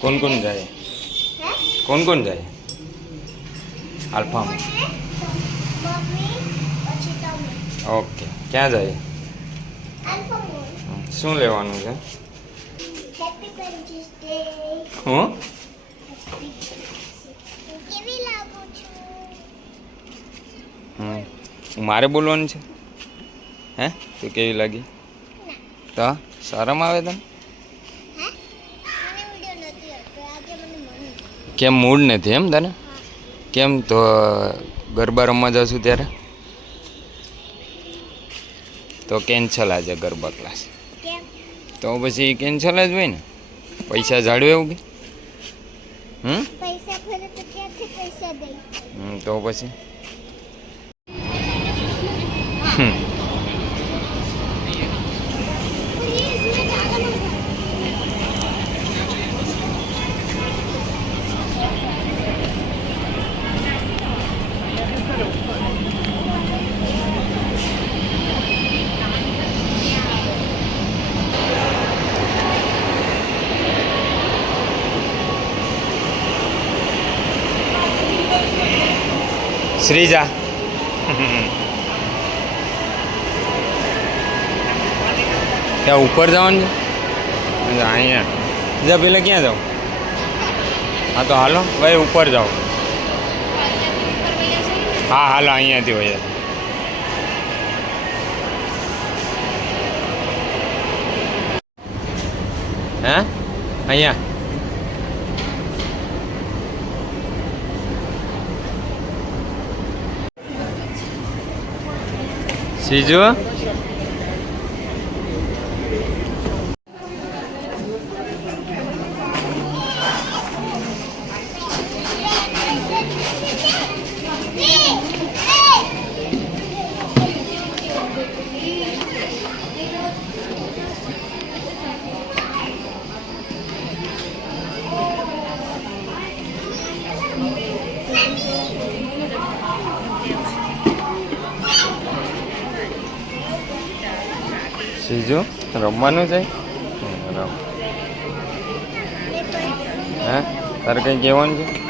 कौन कौन जाए कौन कौन जाए अल्फा में ओके क्या जाए શું લેવાનું છે હું મારે બોલવાનું છે હે તો કેવી લાગી તો શરમ આવે તને કેમ મૂડ નથી એમ તને કેમ તો ગરબા રમવા જશું ત્યારે તો કેન્સલ આજે ગરબા ક્લાસ તો પછી કેન્સલ જ હોય ને પૈસા જાળવે એવું કે તો પછી શ્રીજા ત્યાં ઉપર જવાનું છે અહીંયા જા પેલા ક્યાં જાઓ હા તો હાલો ભાઈ ઉપર જાઓ હા હાલો અહીંયાથી હોય હે અહીંયા સીજુ સીજુ રમવાનું છે હે તારે કંઈ કહેવાનું છે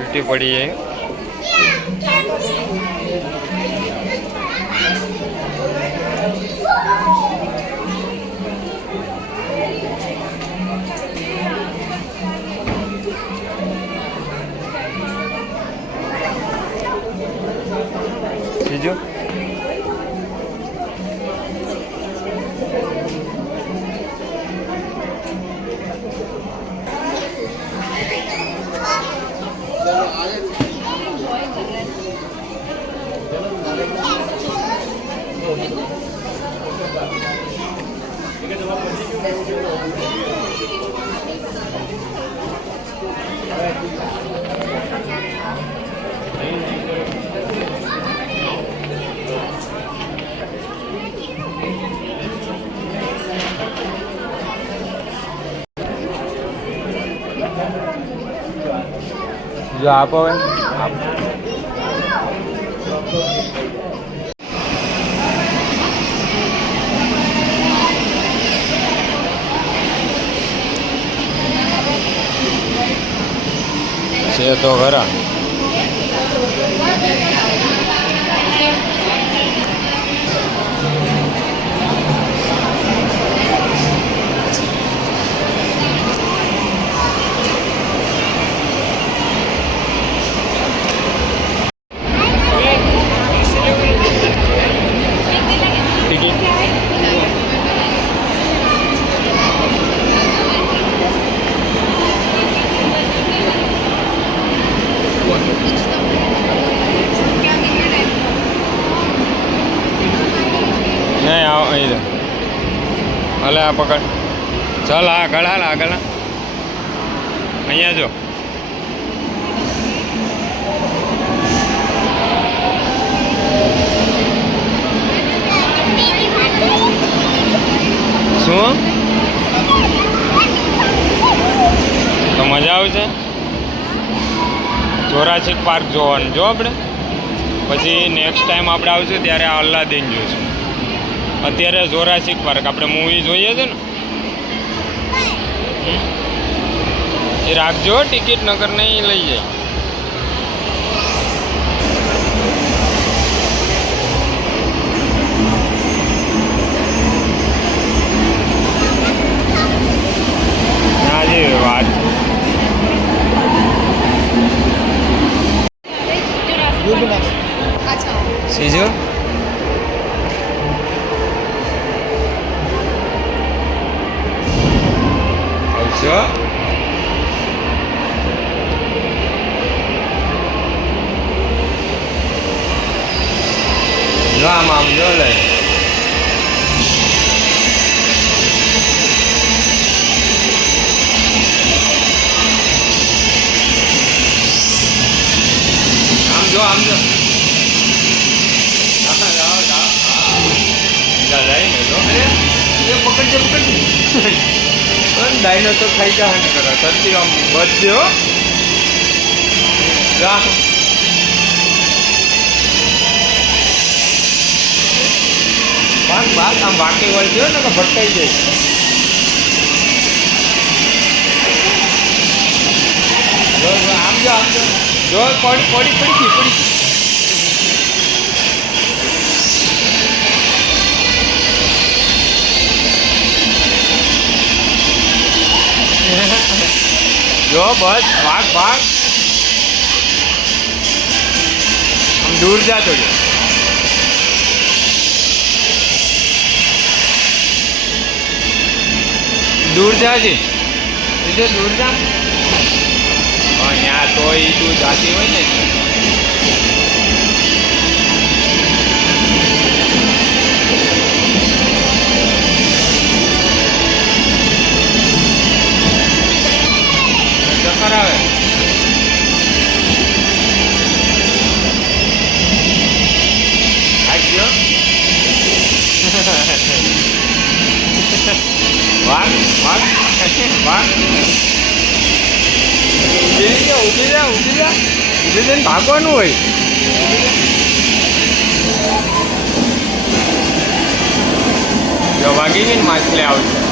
उल्टी पड़ी है सीजू जो आप हो आप से तो खरा અહીં હલે આ પકડ ચાલ આગળ હાલ આગળ અહીંયા જો શું તો મજા આવશે જોરાસિક પાર્ક જોવાનું જો આપણે પછી નેક્સ્ટ ટાઈમ આપણે આવશું ત્યારે અલ્લાદીન જોઈશું અત્યારે જોરાસિક પાર્ક આપણે મૂવી જોઈએ છે ને એ રાખજો ટિકિટ નગર નહીં લઈ જાય વાત સીજો આવશો જો આમ જો લે જો આમ જો પકડજે ડાયનોસોર ખાઈ જા ને કરે સરતી આમ બચજો જા બાગ આમ વાકી વળજો ને કે ભટકાઈ જાય જો આમ જો જો પડી ગઈ જો બસ ભાગ આમ દૂર જા તો દૂર જાજે બીજો દૂર જા અહીંયા તો એ તું જાતી હોય ને ચક્કર આવે રાખજો વાગ ઊભી જા જઈને ભાગવાનું હોય જો વાગી ગઈ ને માછલી આવશે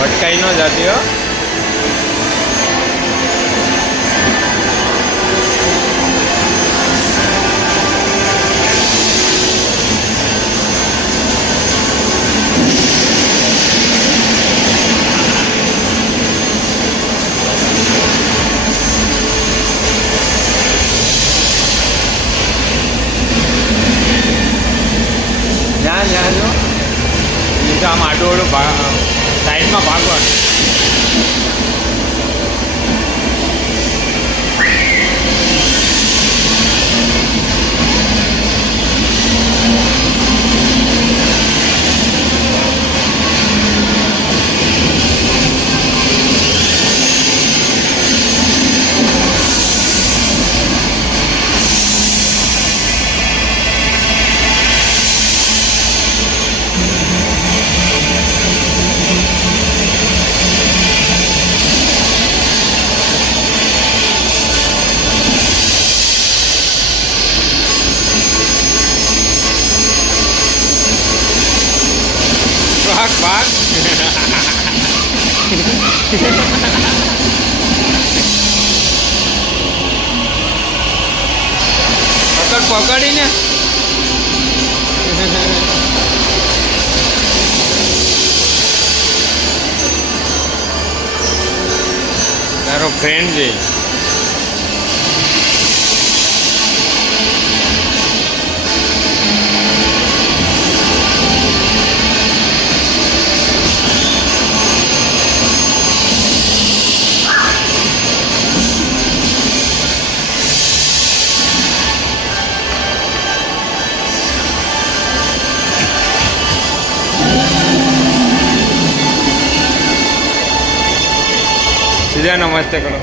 ભટકાઈ ન જતી હો જ્યાં જો આમ આડું સાઈડમાં ભાગવાનું ભાગ પકડીને તારો ફ્રેન્ડ છે. સીધા નમસ્તે કરો.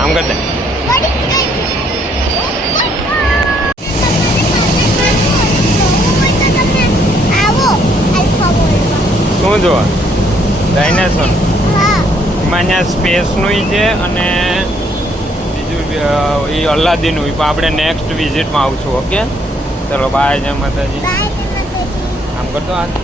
આમ કરતા શું જોવા? ડાયનાસોર. એમાં ત્યાં સ્પેસનું છે અને બીજું એ અલ્લાદીનનું. પણ આપણે નેક્સ્ટ વિઝિટમાં આવશું. ઓકે, ચલો બાય. જય માતાજી. આમ કરતો હાથ.